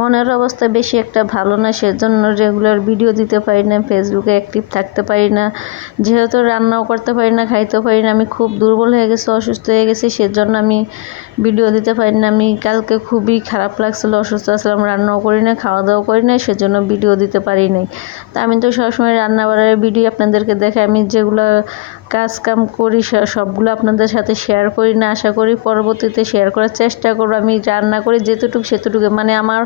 মনের অবস্থা বেশি একটা ভালো না, সেজন্য রেগুলার ভিডিও দিতে পারি না ফেসবুকে অ্যাক্টিভ থাকতে পারি না, যেহেতু রান্নাও করতে পারি না খাইতেও পারি না, আমি খুব দুর্বল হয়ে গেছি, অসুস্থ হয়ে গেছি, সেজন্য আমি ভিডিও দিতে পারি না, আমি কালকে খুবই খারাপ লাগছিল, অসুস্থ আসলাম রান্নাও করি না খাওয়া দাওয়া করি না, সেজন্য ভিডিও দিতে পারি নাই। তা আমি তো সবসময় রান্না বাড়ার ভিডিও আপনাদেরকে দেখে আমি যেগুলো কাজ কাম করি সবগুলো আপনাদের সাথে শেয়ার করি না, আশা করি পরবর্তীতে শেয়ার করার চেষ্টা করব। আমি রান্না করি যেতটুকু সেতটুকু মানে আমার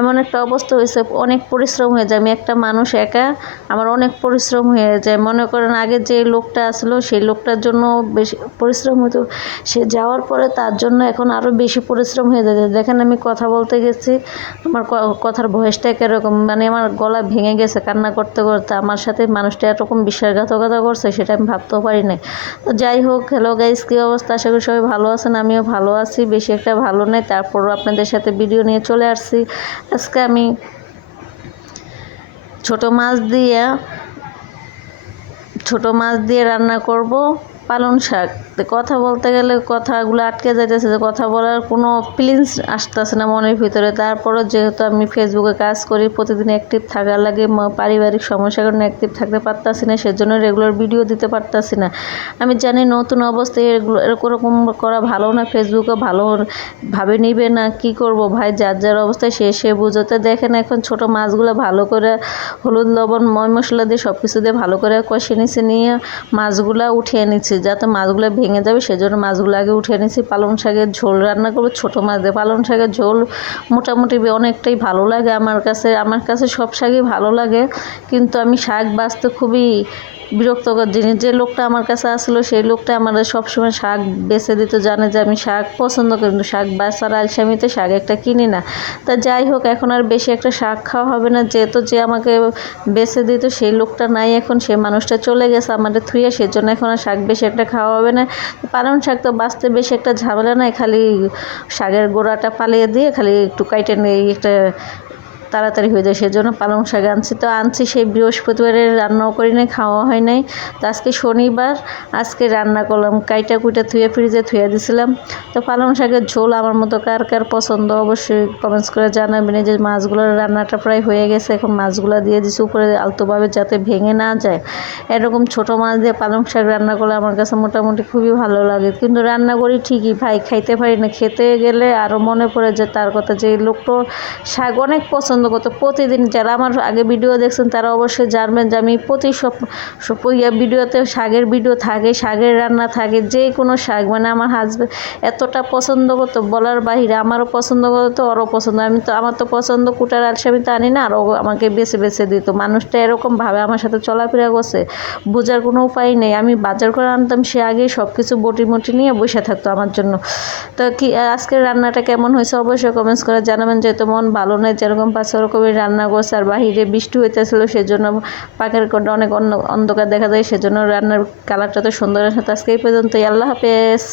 এমন একটা অবস্থা হয়েছে, অনেক পরিশ্রম হয়ে যায়। আমি একটা মানুষ একা, আমার অনেক পরিশ্রম হয়ে যায়। মনে করেন আগে যে লোকটা আসলো, সেই লোকটার জন্য বেশি পরিশ্রম হতো। সে যাওয়ার পরে তার জন্য এখন আরও বেশি পরিশ্রম হয়ে যাচ্ছে দেখেন আমি কথা বলতে গেছি, আমার কথার ভয়েসটা কীরকম মানে আমার গলা ভেঙে গেছে কান্না করতে করতে। আমার সাথে মানুষটা এরকম বিশ্বাসঘাতকতা করছে, সেটা আমি পারি নাই। তো যাই হোক হ্যালো গাইস কী অবস্থা? আশা করি সবাই ভালো আছেন, আমিও ভালো আছি, বেশি একটা ভালো নেই। তারপরও আপনাদের সাথে ভিডিও নিয়ে চলে আসছি। আজকে আমি ছোট মাছ দিয়ে, ছোট মাছ দিয়ে রান্না করব। পালং শাক। কথা বলতে গেলে কথাগুলো আটকে যাইতেছে যে কথা বলার কোনো ফিলিংস আসতেছে না মনের ভিতরে। তারপরও যেহেতু আমি ফেসবুকে কাজ করি, প্রতিদিন অ্যাক্টিভ থাকার লাগে পারিবারিক সমস্যার কারণে অ্যাক্টিভ থাকতে পারতাছি না, সেজন্য রেগুলার ভিডিও দিতে পারতাছি না। আমি জানি নতুন অবস্থায় এগুলো এরকম করা ভালো না ফেসবুকে ভালো ভাবে নিবে না, কি করব ভাই? যার যার অবস্থায় সে সে বুঝতে দেখেন এখন ছোট মাছগুলো ভালো করে হলুদ, লবণ, ময় মশলা দিয়ে সব কিছু দিয়ে ভালো করে কষে নিছি, নিয়ে মাছগুলা উঠিয়ে নিচ্ছি যাতে মাছগুলো ভেঙে যাবে, সেজন্য মাছগুলো আগে উঠে নিয়েছি পালং শাকের ঝোল রান্না করব, ছোটো মাছ দিয়ে। পালং শাকের ঝোল মোটামুটি অনেকটাই ভালো লাগে আমার কাছে। আমার কাছে সব শাকই ভালো লাগে, কিন্তু আমি শাক বাঁচতে খুবই বিরক্তকর জিনিস। যে লোকটা আমার কাছে আসলো, সেই লোকটা আমাদের সবসময় শাক বেছে দিত, জানে যে আমি শাক পছন্দ করি কিন্তু শাক বাঁচার আলসামিতে শাক একটা কিনি না। তা যাই হোক, এখন আর বেশি একটা শাক খাওয়া হবে না। যেহেতু যে আমাকে বেছে দিত, সেই লোকটা নাই এখন সেই মানুষটা চলে গেছে আমাদের থুয়ে, সেজন্য এখন আর শাক বেশি একটা খাওয়া হবে না। পালং শাক তো বাঁচতে বেশি একটা ঝামেলা নাই, খালি শাকের গোড়াটা পালিয়ে দিয়ে খালি একটু কাইটে নিয়ে একটা তাড়াতাড়ি হয়ে যায়, সেজন্য পালং শাক আনছি। তো আনছি, সেই বৃহস্পতিবারে রান্নাও করি নাই খাওয়া হয় নাই। তো আজকে শনিবার, আজকে রান্না করলাম, কাইটা কুইটা থুয়ে ফ্রিজে থুয়ে দিছিলাম। তো পালং শাকের ঝোল আমার মতো কার কার পছন্দ, অবশ্যই কমেন্টস করে জানাবেন। যে মাছগুলোর রান্নাটা প্রায় হয়ে গেছে, এখন মাছগুলো দিয়ে দিছি উপরে আলতোভাবে যাতে ভেঙে না যায়। এরকম ছোট মাছ দিয়ে পালং শাক রান্না করলে আমার কাছে মোটামুটি খুবই ভালো লাগে। কিন্তু রান্না করি ঠিকই, ভাই, খাইতে পারি না। খেতে গেলে আরও মনে পড়ে যে তার কথা যে লোকটা শাক অনেক পছন্দ করতো। প্রতিদিন যারা আমার আগে ভিডিও দেখছেন, তারা অবশ্যই জানবেন যে আমি প্রতি সব ইয়া ভিডিওতে শাকের ভিডিও থাকে, শাকের রান্না থাকে, যে কোনো শাক। মানে আমার হাজব্যান্ড এতটা পছন্দ করতো, বলার বাহিরে আমারও পছন্দ করতো, ওরও পছন্দ। আমি তো, আমার তো পছন্দ কুটার আমি তো আনি না, আর ও আমাকে বেছে বেছে দিত। মানুষটা এরকমভাবে আমার সাথে চলাফেরা করছে, বোঝার কোনো উপায় নেই। আমি বাজার করে আনতাম, সে আগে সব কিছু বটি মটি নিয়ে বসে থাকতো আমার জন্য। তো কি, আজকের রান্নাটা কেমন হয়েছে অবশ্যই কমেন্টস করে জানাবেন, যেহেতু মন ভালো নেই, যেরকম পাচ্ছে ওরকমই রান্না করছে আর বাহিরে বৃষ্টি হইতেছিল, সেজন্য পাখের কোনটা অনেক অন্ধকার দেখা যায়, সেজন্য রান্নার কালারটা তো সুন্দর আসে তো আজকে এই পর্যন্তই। আল্লাহ হাফেজ।